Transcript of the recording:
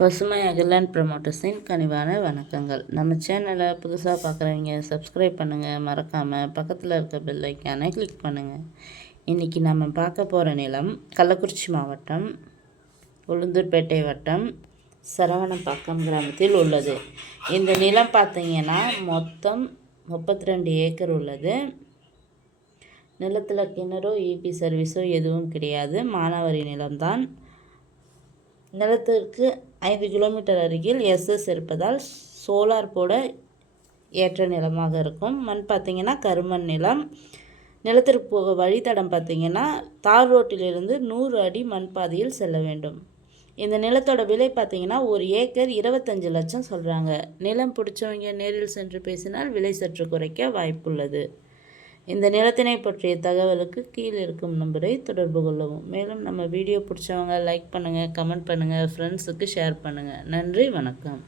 பசுமை அகிலாண்ட் ப்ரமோட்டர்ஸின் கனிவான வணக்கங்கள். நம்ம சேனலை புதுசாக பார்க்குறவங்க சப்ஸ்கிரைப் பண்ணுங்கள், மறக்காமல் பக்கத்தில் இருக்க பெல் ஐக்கானை கிளிக் பண்ணுங்கள். இன்றைக்கி நம்ம பார்க்க போகிற நிலம் கள்ளக்குறிச்சி மாவட்டம் உளுந்தூர்பேட்டை வட்டம் சரவணப்பாக்கம் கிராமத்தில் உள்ளது. இந்த நிலம் பார்த்திங்கன்னா மொத்தம் 32 ஏக்கர் உள்ளது. நிலத்தில் கிணறோ இபி சர்வீஸோ எதுவும் கிடையாது, மானாவாரி நிலம்தான். நிலத்திற்கு 5 கிலோமீட்டர் அருகில் எஸ்எஸ் இருப்பதால் சோலார் போட ஏற்ற நிலமாக இருக்கும். மண் பார்த்திங்கன்னா கருமண் நிலம். நிலத்திற்கு போக வழித்தடம் பார்த்திங்கன்னா தார் ரோட்டிலிருந்து 100 அடி மண் பாதையில் செல்ல வேண்டும். இந்த நிலத்தோட விலை பார்த்திங்கன்னா 1 ஏக்கர் 25 லட்சம் சொல்கிறாங்க. நிலம் பிடிச்சவங்க நேரில் சென்று பேசினால் விலை சற்று குறைக்க வாய்ப்புள்ளது. இந்த நிலத்தினை பற்றிய தகவலுக்கு கீழே இருக்கும் நம்பரை தொடர்பு கொள்ளவும். மேலும் நம்ம வீடியோ பிடிச்சவங்க லைக் பண்ணுங்கள், கமெண்ட் பண்ணுங்கள், ஃப்ரெண்ட்ஸுக்கு ஷேர் பண்ணுங்கள். நன்றி, வணக்கம்.